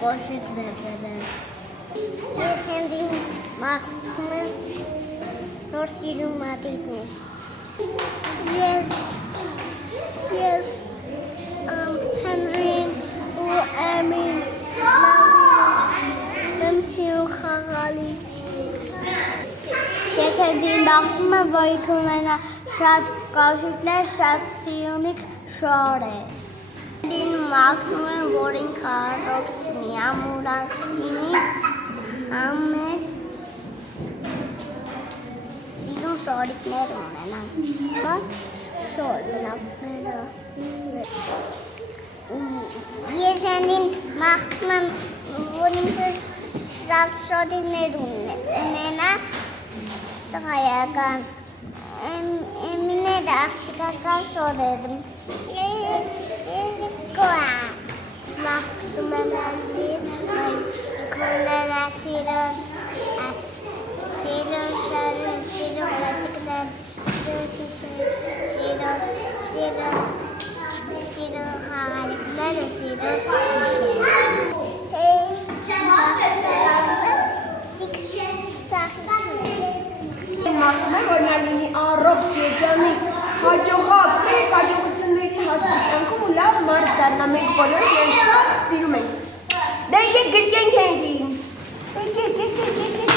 կոշիկներ դրել։ Ես Հենրին մաղթում եմ, որ սիրում մատիտներ։ Ես Հենրին ու Էմին եմ սիրում խաղալի։ Ես Հենրին մաղթում եմ, որ ինքը ունենա շատ կոշիկներ, շատ սիրունիկ շոր է։ Հենրին մաղթում եմ, որ ինքը առողջ լինի, ամուրանք լինի, ամեն սիրուն շորիկներ ունենան։ Շոր բնակները։ Ես Հենրին մաղթում եմ, որ ինքը շատ շորիկներ ունենա, տղայական։ Էմինետ աղջիկական շոր է։ Մաղթում եմ Հենրին, որ ինքը ունենա սիրուն շորեր, սիրուն կոշիկներ, սիրուն խաղալիքներ ու սիրուն շիշեր։ Մաղթում եմ, որ նա լինի առողջ, երջանիկ, հաջողակ, մեծ հաջողությունների հասնի կյանքում ու լավ մարդ դառնա, մենք բոլորս նրան շատ սիրում ենք։ Դե եկեք գրկենք Հենրիին։ Եկեք։